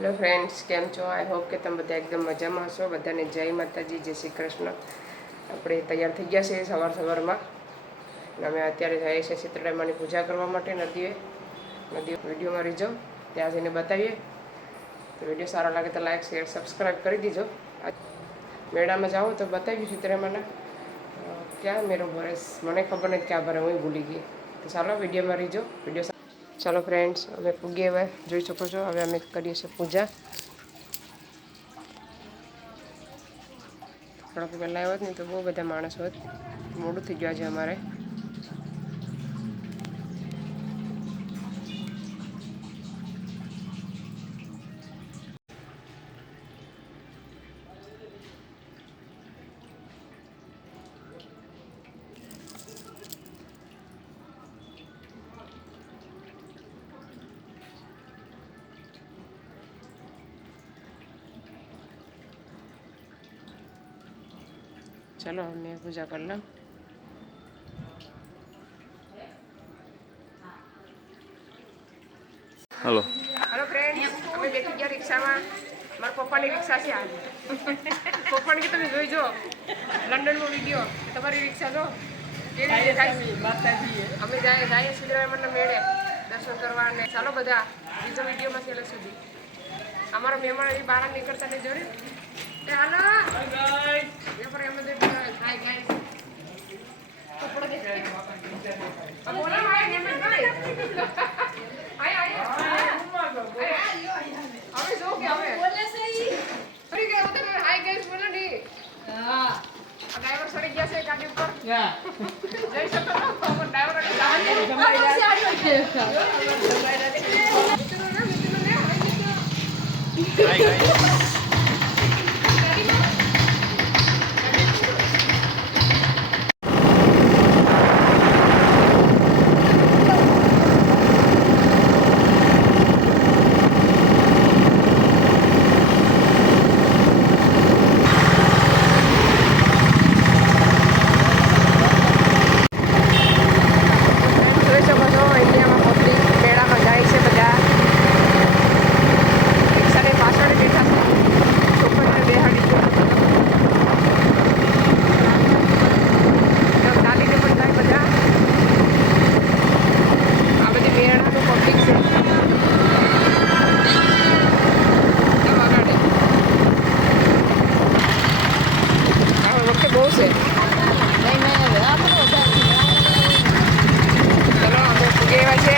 Hello friends કેમ છો? I hope કે તમે બધા એકદમ મજામાં હશો. બધાને જય માતાજી, જય શ્રી કૃષ્ણ. આપણે તૈયાર થઈ ગયા છે સવાર સવારમાં. અમે અત્યારે જઈએ છીએ શીતળામાની પૂજા કરવા માટે નદીએ. નદી વિડીયોમાં રીજો ત્યાં જઈને બતાવીએ. તો વીડિયો સારો લાગે તો લાઈક શેર સબસ્ક્રાઈબ કરી દીજો. મેળામાં જાઓ તો બતાવ્યું શીતળામાના. ક્યાં મેરો ભરેશ? મને ખબર નથી ક્યાં ભરે, હું ભૂલી ગઈ. તો ચાલો વિડીયોમાં રીજો વીડિયો ચાલો ફ્રેન્ડ્સ અમે પૂગીએ હવે જોઈ શકો છો, હવે અમે કરીએ છીએ પૂજા. થોડાક પહેલાં આવ્યો નહીં તો બહુ બધા માણસ હોત. મોડું થઈ ગયું આજે અમારે. ચલો અમે પૂજા કરી લઉં હલો. હેલો ફ્રેન્ડ અમે બેઠી ગયા રિક્ષામાં. મારા પપ્પાની રિક્ષા છે આજે પપ્પાને કે તમે જોઈ જો લંડનનો વીડિયો. તમારી રિક્ષા જો. કેવી થાય અમે જાય જાય સિદ્ધરામણના મેળે દર્શન કરવા અને ચાલો બધા બીજો વિડીયોમાં છેલ્લે સુધી. અમારા મહેમાન બહાર નીકળતા નહીં જોડે એ હાલો એ પર એમ બધું હાય ગાઈસ કપડો દે આ બોલા મારે મહેમાન ભાઈ આય આય હવે જો કે હવે ફરી ગયા હું તમે હાય ગાઈસ બોલો ની આ ડ્રાઈવર સડી ગયા છે ગાડી ઉપર જઈ શકો છો પણ ડ્રાઈવર મિત્રો ને મિત્રો ને હાય મિત્રો જોઈ શકો છો ઇન્ડિયામાં પબ્લિક મેળામાં જાય છે બધા રિક્ષાની પાછળ બેઠા છે છોકરીને બેહાડી છે તો ચાલીને પણ જાય બધા આ બધી મેળાનું પબ્લિક છે કેમ આગળ આ વખતે બહુ છે ચલો અમે પૂગે એવા છે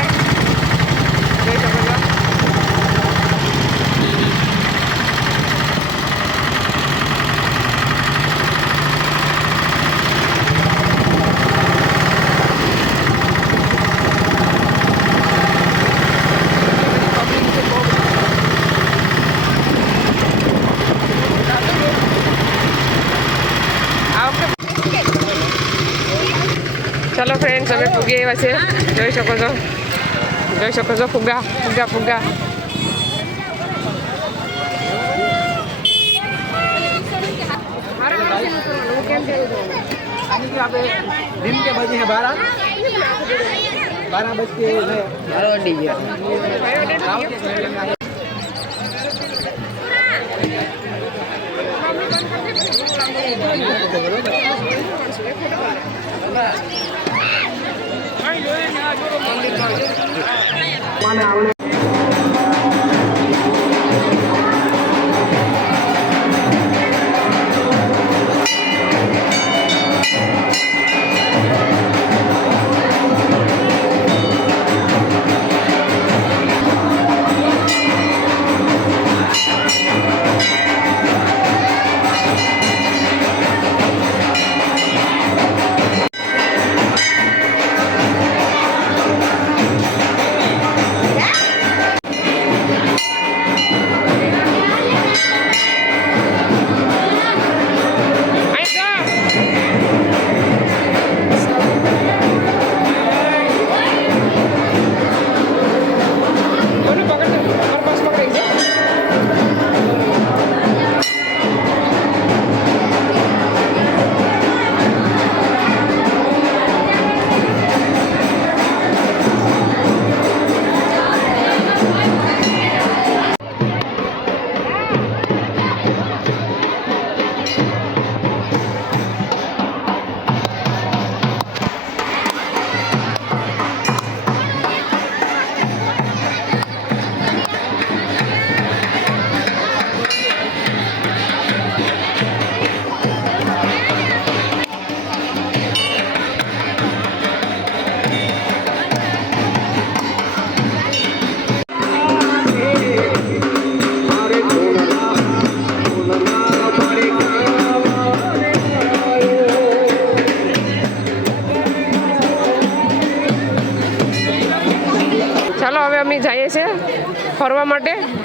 જોઈ શકો છો પબ્લિક છે બહુ આ વખતે ચલો ફ્રેન્ડ્સ અમે ફુગે એવા છે જોઈ શકો છો જોઈ શકો છો ફુગા ફુગા ફુગા दिन के बजे हैं बारह बारह बज के ahora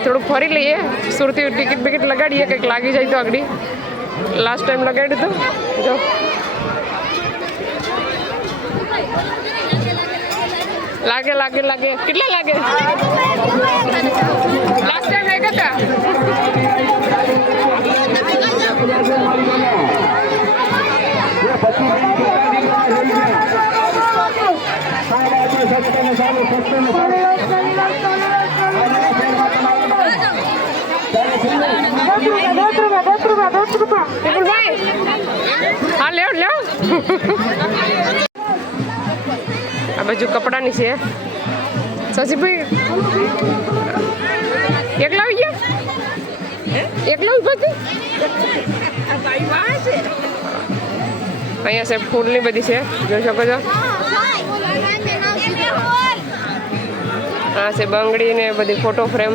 થોડુંક ફરી લઈએ. સુરતી ટિકિટ બિકિટ લગાડીએ, કંઈક લાગી જાય તો આગળ. લાસ્ટ ટાઈમ લગાડ્યું હતું. જો. લાગે લાગે લાગે. કેટલા લાગે? લાસ્ટ ટાઈમ લાગ્યા હતા વિપુલભાઈ બાજુ કપડાની છે. શશીભાઈ એકલા આવી ગયા? એકલા ઊભા અહીંયા છે ફૂલની બધી છે. જોઈ શકો છો. આ છે બંગડી ને બધી ફોટો ફ્રેમ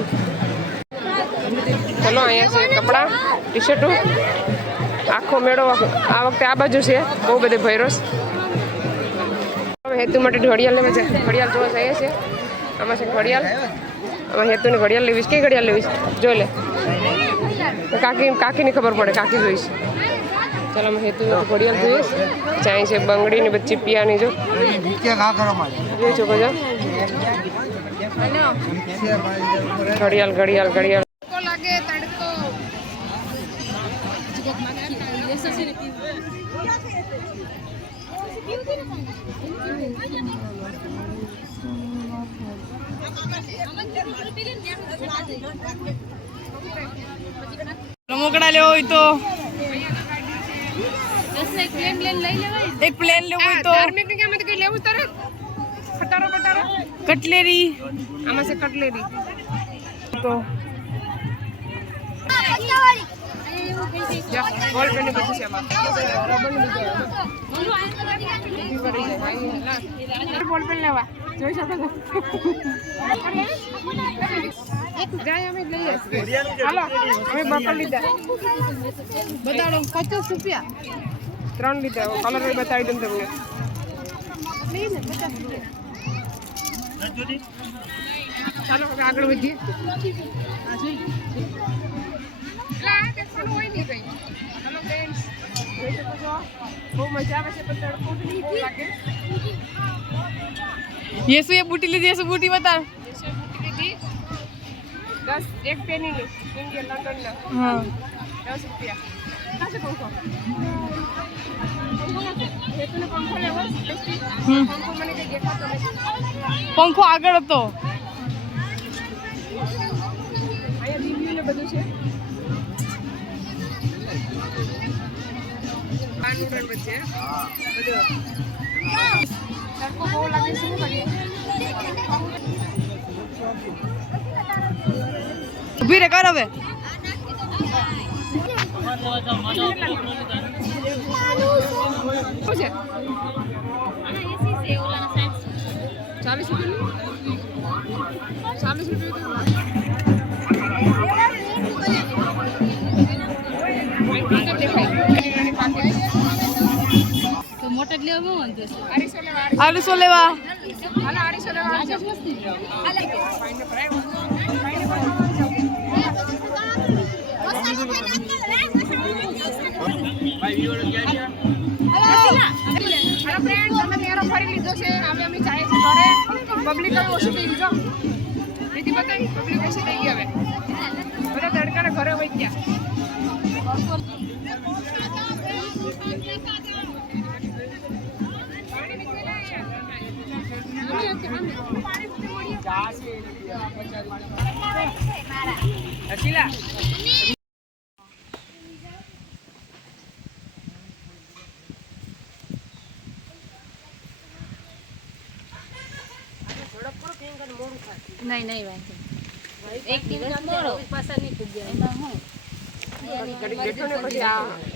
ચલો અહીંયા છે કપડાં ટી શર્ટો આખો મેળો આ વખતે આ બાજુ છે. બહુ બધી ભૈરોસ હવે હેતુ માટે ઘડિયાળ લેવા છે ઘડિયાળ જોવા જઈએ છે આમાં છે ઘડિયાળ. આમાં હેતુને ઘડિયાળ લેવીશ કઈ ઘડિયાળ લેવીશ જો લે. કાકી, કાકીની ખબર પડે. કાકી જોઈશ ચાલો, અમે હેતુ ઘડિયાળ જોઈશ ચાઈ છે બંગડી ને બચ્ચી પિયાની જો. જોઈ શકો છો. ઘડિયાળ ઘડિયાળ ઘડિયાળ. રમકડા લેવો હોય તો? એક પ્લેન લેવું હોય તો? લેવું તરત? ખટારો કટલેરી? આમાં છે કટલેરી. તો? બોલ પેન લેવા. જોઈ શકો છો ગાય અમે લઈએ હાલો અમે બકર લીધા બતાડો પચાસ રૂપિયા ત્રણ લીધા કલર બતાવી દઉં તમને ચાલો હવે આગળ વધીએ. બહુ મજા આવે છે પણ તડકો લાગે યેસુ એ બુટી લીધી યેસુ બુટી બતાડ જેસે બુટી લીધી દસ એક પેનીની ઇન્ડિયન લંડનના હા. દસ રૂપિયા. કાસે પંખો? પંખો આગળ હતો. અહીંયા બધું છે. બધું છે. બધું. તડકો બહુ લાગે શું કરીએ ઊભી રે કર હવે. ચાલીસ રૂપિયા ચાલીસ રૂપિયા આલુ લેવા પબ્લિક હવે ઓછી થઈ ગઈ બીજી બતાવી પબ્લિક ઓછી થઈ ગઈ હવે બધા તડકાને ઘરે વહી ગયા નહીં નહીં વાંધો એક દિવસ મોડો. પસંદ નહીં પૂગ્યા એમાં હું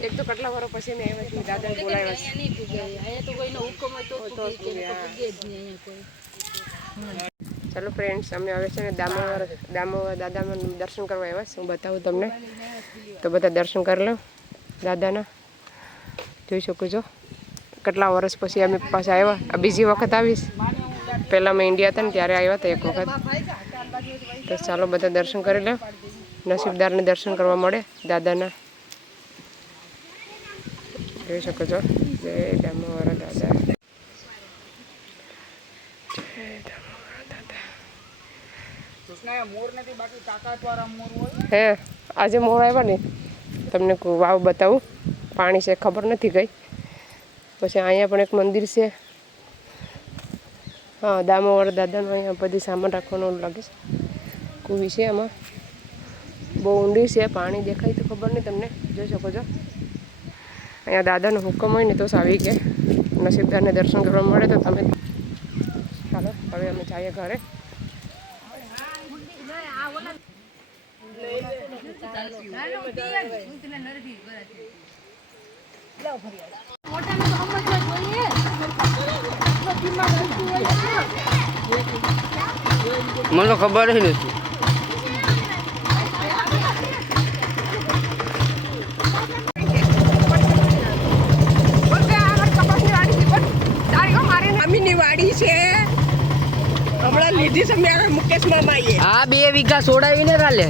એક તો કેટલા વર્ષ પછી મેં આવ્યા છું કોઈ ચાલો ફ્રેન્ડ્સ અમે હવે છે ને દામોવર દામોવર દાદામાં દર્શન કરવા આવ્યા હું બતાવું તમને. તો બધા દર્શન કરી લો દાદાના. જોઈ શકું છો. કેટલા વર્ષ પછી અમે પાછા આવ્યા. બીજી વખત આવીશ. પહેલાં અમે ઇન્ડિયા હતા ને ત્યારે આવ્યા હતા એક વખત. તો ચાલો બધા દર્શન કરી લો. નસીબદારને દર્શન કરવા મળે દાદાના. જોઈ શકો છો. જય દામાવાળા દાદા. હે આજે મોર આવ્યા ને તમને વાવ બતાવું. પાણી છે ખબર નથી કઈ. પછી અહીંયા પણ એક મંદિર છે. હા દામોવાળા દાદાનું અહીંયા બધી સામાન રાખવાનું લાગે છે. કુવી છે એમાં બહુ ઊંડી છે, પાણી દેખાય તો ખબર નહીં તમને. જોઈ શકો છો અહીંયા દાદાનો હુકમ હોય ને તો સાવી કે નસીબદારને દર્શન કરવા મળે તો તમે ચાલો, હવે અમે જઈએ ઘરે. મને ખબર જ નથી. લીધી છે મેં મુકેશ મામાએ. આ બે વીઘા સોડાવીને કાલે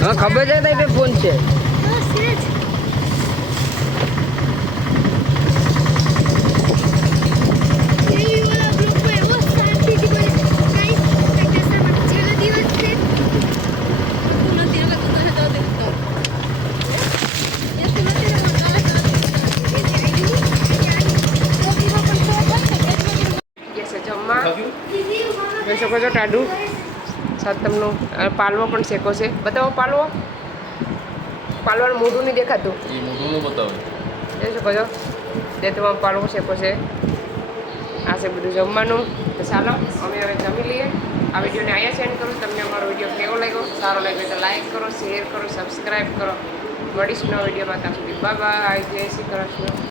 હા ખબર છે તાઈ પે ફોન છે જે છે જમવા જોઈ શકો છો ટાડું સાતમનું અ, પાલવો પણ શેકો છે. બતાવો પાલવો. પાલવાનું મોઢું નહીં દેખાતું. એ શકો છો? જે તમારો પાલવો શેકો છે. આ છે બધું જમવાનું. તો ચાલો અમે હવે જમી લઈએ. આ વિડીયોને અહીંયા સેન્ડ કરું. તમને અમારો વીડિયો કેવો લાગ્યો? સારો લાગ્યો તો લાઈક કરો શેર કરો સબસ્ક્રાઈબ કરો. મળીશું નવા વિડીયોમાં ત્યાં સુધી. બાય બાય જય શ્રી કૃષ્ણ.